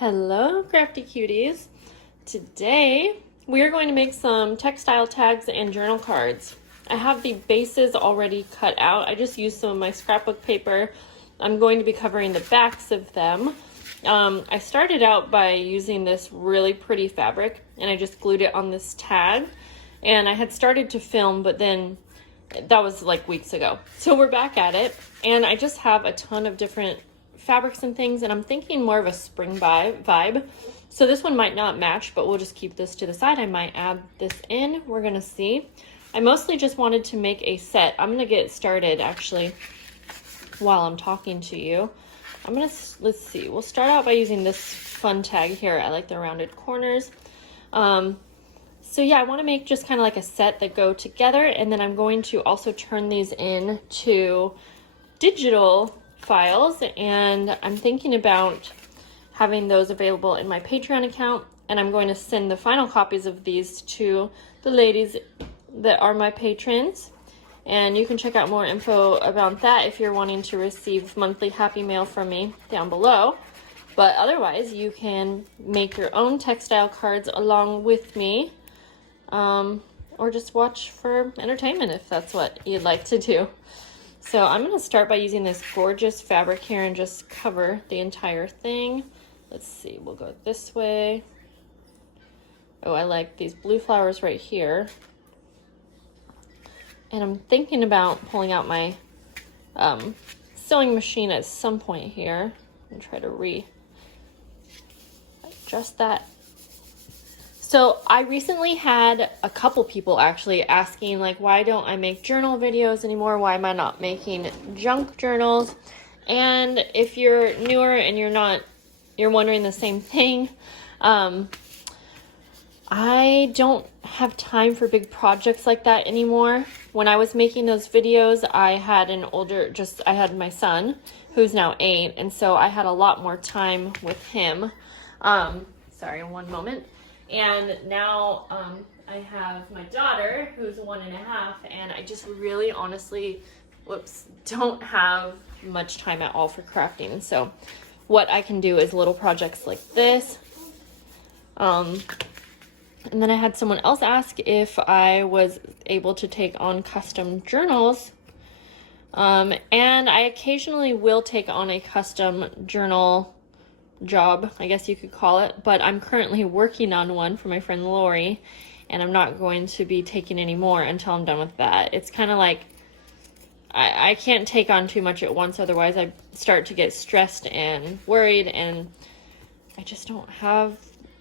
Hello, crafty cuties. Today we are going to make some textile tags and journal cards. I have the bases already cut out. I just used some of my scrapbook paper. I'm going to be covering the backs of them. I started out by using this really pretty fabric and I just glued it on this tag, and I had started to film, but then that was like weeks ago. So we're back at it, and I just have a ton of different fabrics and things, and I'm thinking more of a spring vibe. So this one might not match, but we'll just keep this to the side. I might add this in. We're gonna see. I mostly just wanted to make a set. I'm gonna get started actually while I'm talking to you. Let's see, we'll start out by using this fun tag here. I like the rounded corners. So yeah, I want to make just kind of like a set that go together, and then I'm going to also turn these into digital files, and I'm thinking about having those available in my Patreon account, and I'm going to send the final copies of these to the ladies that are my patrons, and you can check out more info about that if you're wanting to receive monthly happy mail from me down below. But otherwise, you can make your own textile cards along with me, or just watch for entertainment if that's what you'd like to do. So I'm going to start by using this gorgeous fabric here and just cover the entire thing. Let's see, we'll go this way. Oh, I like these blue flowers right here. And I'm thinking about pulling out my sewing machine at some point here and try to readjust that. So I recently had a couple people actually asking, like, why don't I make journal videos anymore? Why am I not making junk journals? And if you're newer and you're wondering the same thing, I don't have time for big projects like that anymore. When I was making those videos, I had I had my son, who's now 8, and so I had a lot more time with him. Sorry, one moment. And now I have my daughter, who's 1.5, and I just really honestly, don't have much time at all for crafting. So what I can do is little projects like this. And then I had someone else ask if I was able to take on custom journals. And I occasionally will take on a custom journal job, I guess you could call it, but I'm currently working on one for my friend Lorri, and I'm not going to be taking any more until I'm done with that. It's kind of like I can't take on too much at once, otherwise I start to get stressed and worried, and I just don't have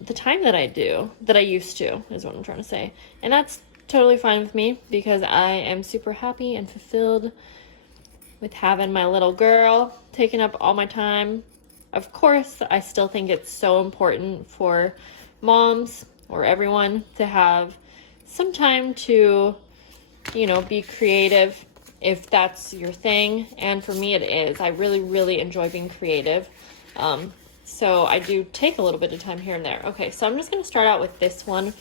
the time that I used to, is what I'm trying to say. And that's totally fine with me, because I am super happy and fulfilled with having my little girl taking up all my time. Of course, I still think it's so important for moms or everyone to have some time to, be creative if that's your thing. And for me, it is. I really, really enjoy being creative. So I do take a little bit of time here and there. Okay, so I'm just going to start out with this one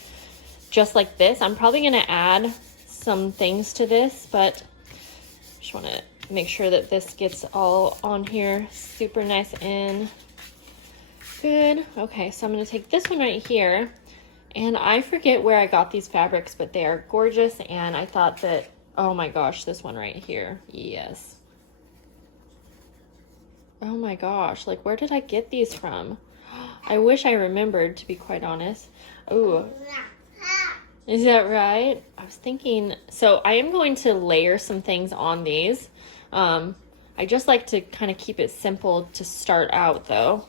just like this. I'm probably going to add some things to this, but I just want to make sure that this gets all on here super nice and good. Okay, so I'm going to take this one right here, and I forget where I got these fabrics, but they are gorgeous, and I thought that, oh my gosh, this one right here, yes. Oh my gosh, like, where did I get these from? I wish I remembered, to be quite honest. Ooh. Is that right? I was thinking, so I am going to layer some things on these. I just like to kind of keep it simple to start out though.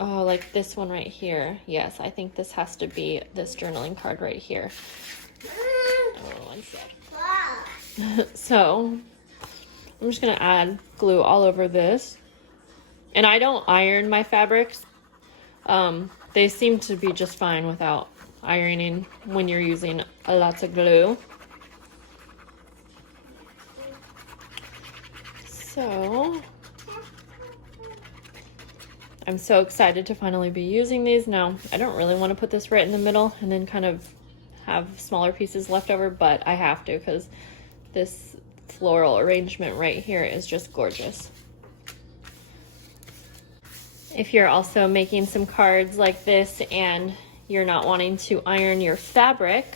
Oh, like this one right here. Yes, I think this has to be this journaling card right here. Oh, one sec. So I'm just gonna add glue all over this. And I don't iron my fabrics. They seem to be just fine without ironing when you're using lots of glue. So I'm so excited to finally be using these. Now, I don't really want to put this right in the middle and then kind of have smaller pieces left over, but I have to, because this floral arrangement right here is just gorgeous. if you're also making some cards like this and you're not wanting to iron your fabric,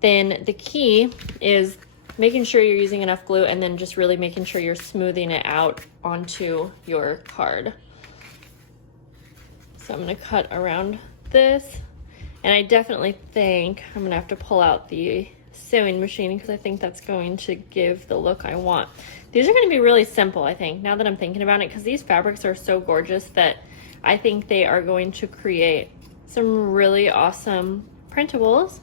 then the key is making sure you're using enough glue and then just really making sure you're smoothing it out onto your card. So I'm gonna cut around this, and I definitely think I'm gonna have to pull out the sewing machine because I think that's going to give the look I want. These are gonna be really simple, I think, now that I'm thinking about it, because these fabrics are so gorgeous that I think they are going to create some really awesome printables,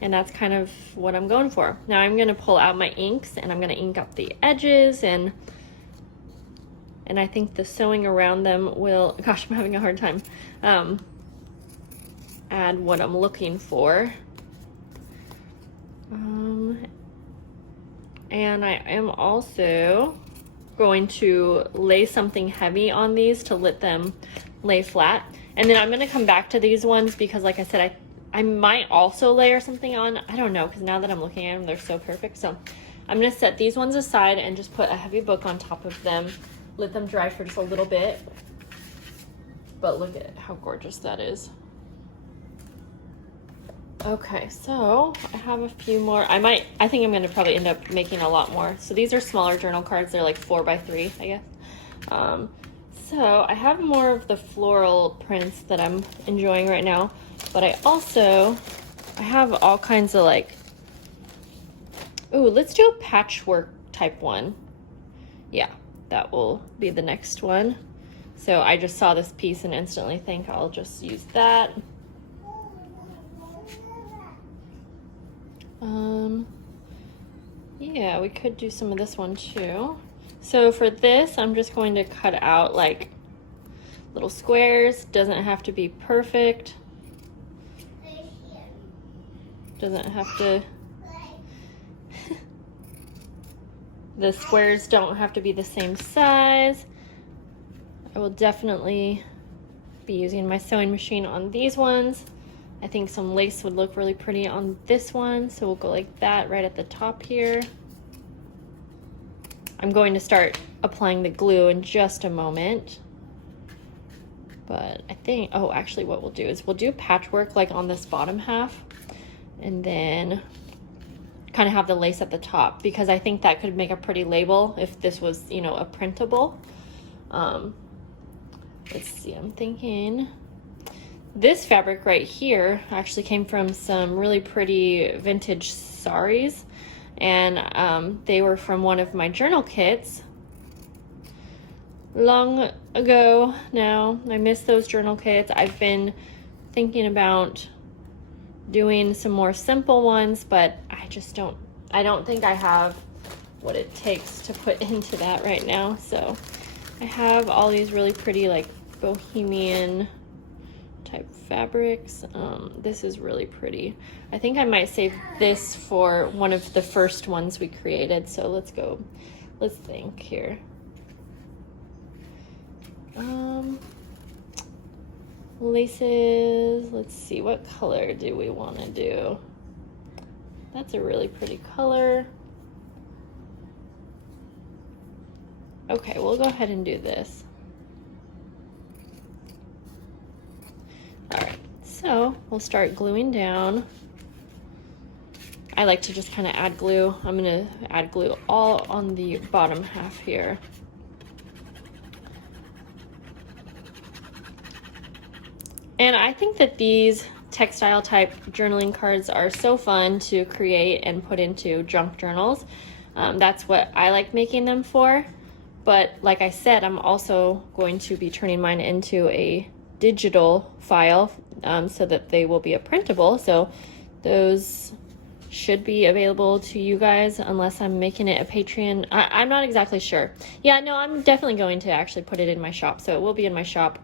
and that's kind of what I'm going for. Now I'm gonna pull out my inks and I'm gonna ink up the edges, and I think the sewing around them will, gosh, I'm having a hard time, add what I'm looking for. And I am also going to lay something heavy on these to let them lay flat. And then I'm gonna come back to these ones because, like I said, I might also layer something on. I don't know, because now that I'm looking at them, they're so perfect. So I'm gonna set these ones aside and just put a heavy book on top of them, let them dry for just a little bit. But look at how gorgeous that is. Okay, so I have a few more. I think I'm gonna probably end up making a lot more. So these are smaller journal cards. They're like 4x3, I guess. So I have more of the floral prints that I'm enjoying right now, but I have all kinds of like, ooh, let's do a patchwork type one. Yeah, that will be the next one. So I just saw this piece and instantly think I'll just use that. Yeah, we could do some of this one too. So for this, I'm just going to cut out like little squares. Doesn't have to be perfect. Doesn't have to, the squares don't have to be the same size. I will definitely be using my sewing machine on these ones. I think some lace would look really pretty on this one, so we'll go like that right at the top here. I'm going to start applying the glue in just a moment. But I think, oh, actually what we'll do is we'll do patchwork like on this bottom half, and then kind of have the lace at the top, because I think that could make a pretty label if this was, you know, a printable. Let's see, I'm thinking this fabric right here actually came from some really pretty vintage saris, and they were from one of my journal kits long ago now. I miss those journal kits. I've been thinking about doing some more simple ones, but I don't think I have what it takes to put into that right now. So I have all these really pretty like bohemian type fabrics. This is really pretty. I think I might save this for one of the first ones we created. So let's think here. Laces, let's see, what color do we want to do? That's a really pretty color. Okay, we'll go ahead and do this. All right, so we'll start gluing down. I like to just kind of add glue. I'm gonna add glue all on the bottom half here. And I think that these textile type journaling cards are so fun to create and put into junk journals. That's what I like making them for. But like I said, I'm also going to be turning mine into a digital file so that they will be a printable. So those should be available to you guys unless I'm making it a Patreon. I'm not exactly sure. Yeah, no, I'm definitely going to actually put it in my shop. So it will be in my shop.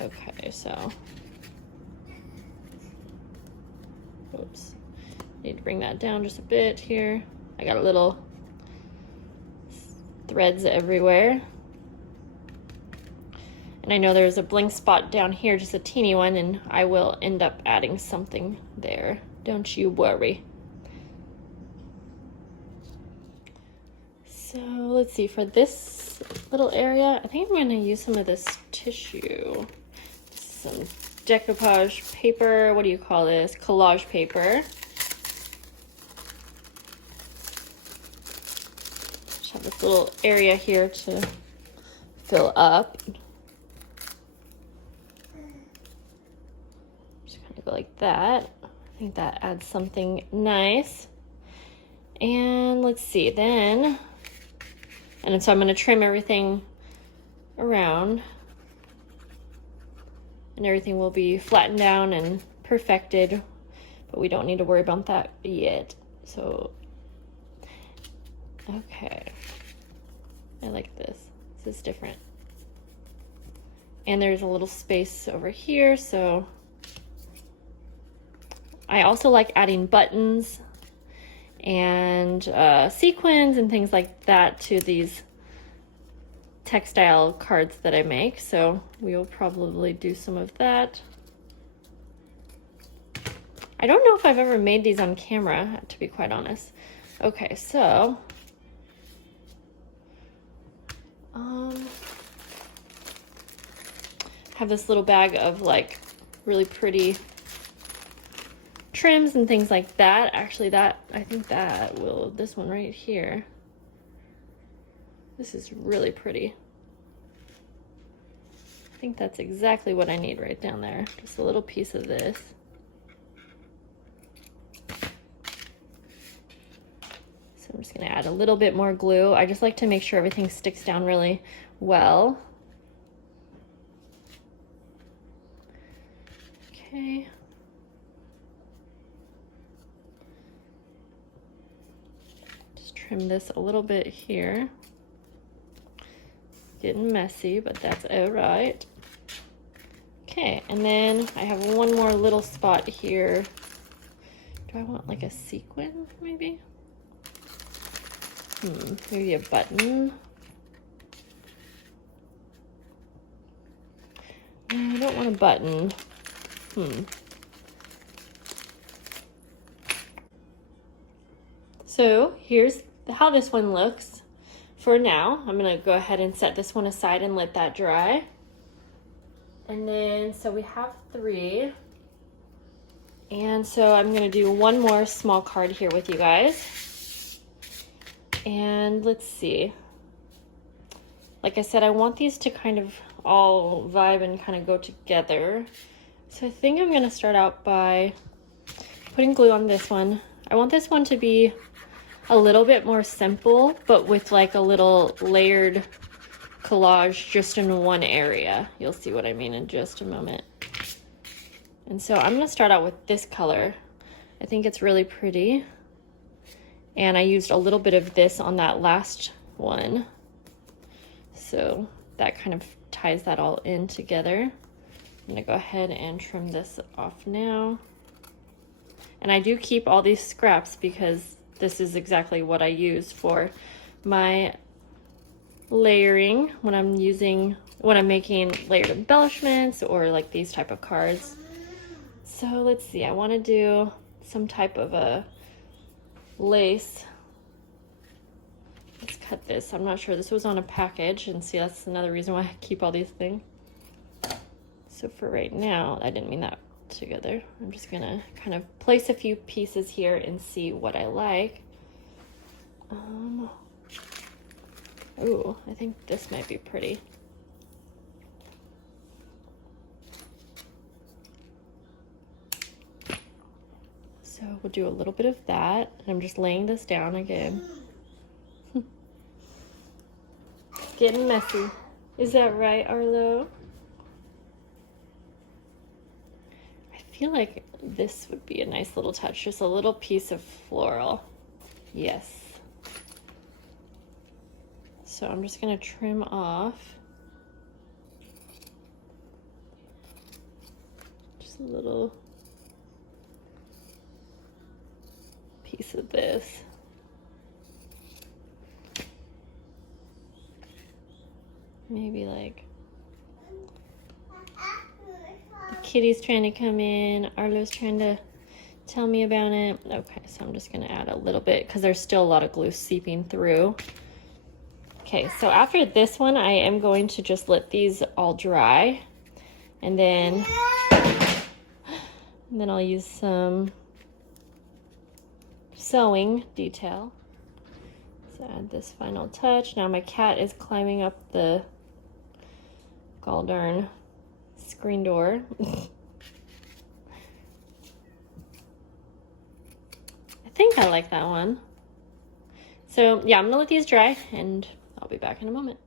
Okay, so, oops, need to bring that down just a bit here. I got a little threads everywhere. And I know there's a blank spot down here, just a teeny one, and I will end up adding something there. Don't you worry. So let's see, for this little area. I think I'm going to use some of this tissue, some decoupage paper. What do you call this? Collage paper. Just have this little area here to fill up. Just kind of go like that. I think that adds something nice. And let's see, then, and so I'm going to trim everything around, and everything will be flattened down and perfected, but we don't need to worry about that yet. So, okay, I like this. This is different. And there's a little space over here, so I also like adding buttons and sequins and things like that to these textile cards that I make, so we will probably do some of that. I don't know if I've ever made these on camera, to be quite honest. Okay, so have this little bag of like really pretty trims and things like that. Actually, that, I think that will, this one right here, this is really pretty. I think that's exactly what I need right down there. Just a little piece of this. So I'm just gonna add a little bit more glue. I just like to make sure everything sticks down really well. Okay. Trim this a little bit here. Getting messy, but that's all right. Okay, and then I have one more little spot here. Do I want like a sequin, maybe? Maybe a button. No, I don't want a button. So here's how this one looks for now. I'm gonna go ahead and set this one aside and let that dry. And then, so we have 3. And so I'm gonna do one more small card here with you guys. And let's see. Like I said, I want these to kind of all vibe and kind of go together. So I think I'm gonna start out by putting glue on this one. I want this one to be a little bit more simple, but with like a little layered collage just in one area. You'll see what I mean in just a moment. And so I'm gonna start out with this color. I think it's really pretty. And I used a little bit of this on that last one. So that kind of ties that all in together. I'm gonna go ahead and trim this off now. And I do keep all these scraps because this is exactly what I use for my layering when I'm making layered embellishments or like these type of cards. So let's see, I want to do some type of a lace. Let's cut this. I'm not sure. This was on a package, and see, that's another reason why I keep all these things. So for right now, I didn't mean that together. I'm just gonna kind of place a few pieces here and see what I like. Ooh, I think this might be pretty. So we'll do a little bit of that. I'm just laying this down again. Getting messy. Is that right, Arlo? I feel like this would be a nice little touch. Just a little piece of floral. Yes. So I'm just gonna trim off just a little piece of this. Maybe like the kitty's trying to come in, Arlo's trying to tell me about it. Okay, so I'm just gonna add a little bit because there's still a lot of glue seeping through. Okay, so after this one, I am going to just let these all dry. And then I'll use some sewing detail. So add this final touch. Now my cat is climbing up the gall darn screen door. I think I like that one. So yeah, I'm gonna let these dry and I'll be back in a moment.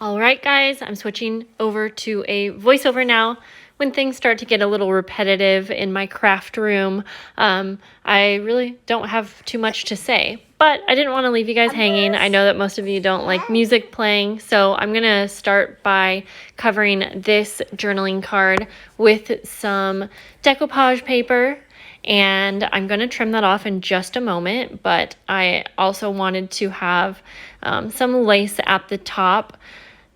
All right, guys, I'm switching over to a voiceover now. When things start to get a little repetitive in my craft room, I really don't have too much to say, but I didn't want to leave you guys hanging. I know that most of you don't like music playing, so I'm gonna start by covering this journaling card with some decoupage paper, and I'm gonna trim that off in just a moment, but I also wanted to have some lace at the top.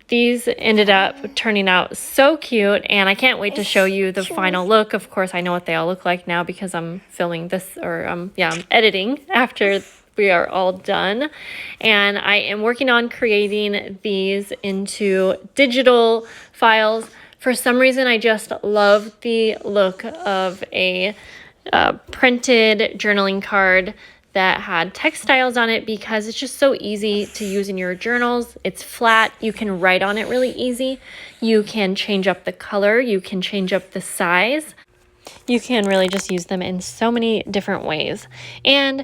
These ended up turning out so cute, and I can't wait to show you the final look. Of course, I know what they all look like now because I'm filming this, or I'm editing after we are all done. And I am working on creating these into digital files. For some reason, I just love the look of a printed journaling card that had textiles on it because it's just so easy to use in your journals. It's flat. You can write on it really easy. You can change up the color. You can change up the size. You can really just use them in so many different ways. And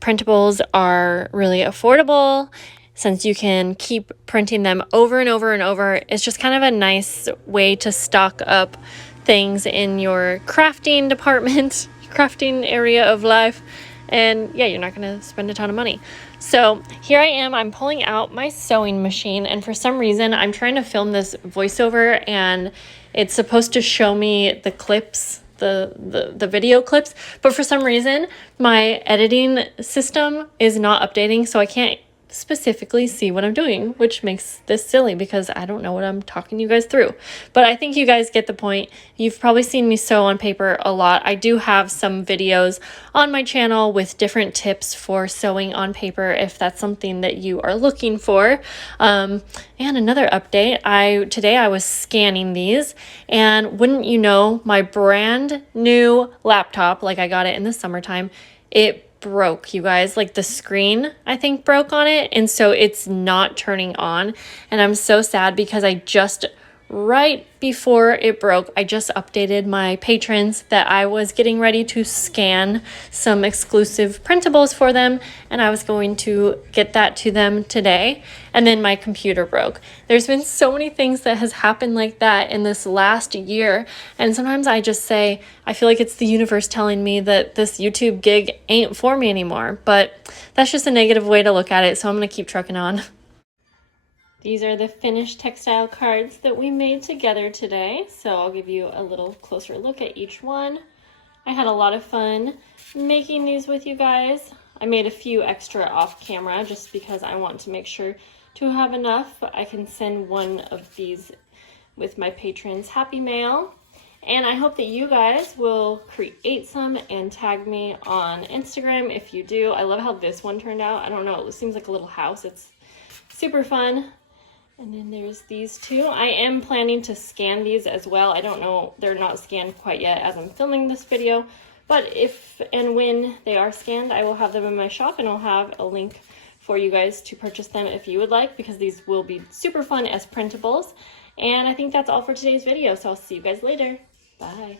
printables are really affordable since you can keep printing them over and over and over. It's just kind of a nice way to stock up things in your crafting department, crafting area of life. And yeah, you're not gonna spend a ton of money. So here I am, I'm pulling out my sewing machine, and for some reason I'm trying to film this voiceover and it's supposed to show me the clips, the video clips, but for some reason my editing system is not updating, so I can't specifically see what I'm doing, which makes this silly because I don't know what I'm talking you guys through. But I think you guys get the point. You've probably seen me sew on paper a lot. I do have some videos on my channel with different tips for sewing on paper if that's something that you are looking for. And another update, today I was scanning these, and wouldn't you know, my brand new laptop, like I got it in the summertime, it broke, you guys. Like the screen, I think, broke on it, and so it's not turning on, and I'm so sad because I just, right before it broke, I just updated my patrons that I was getting ready to scan some exclusive printables for them, and I was going to get that to them today, and then my computer broke. There's been so many things that has happened like that in this last year, and sometimes I just say, I feel like it's the universe telling me that this YouTube gig ain't for me anymore, but that's just a negative way to look at it, so I'm gonna keep trucking on. These are the finished textile cards that we made together today, so I'll give you a little closer look at each one. I had a lot of fun making these with you guys. I made a few extra off camera just because I want to make sure to have enough. I can send one of these with my patrons' Happy Mail. And I hope that you guys will create some and tag me on Instagram if you do. I love how this one turned out. I don't know, it seems like a little house. It's super fun. And then there's these two. I am planning to scan these as well. I don't know, they're not scanned quite yet as I'm filming this video, but if and when they are scanned, I will have them in my shop, and I'll have a link for you guys to purchase them if you would like, because these will be super fun as printables. And I think that's all for today's video, so I'll see you guys later. Bye.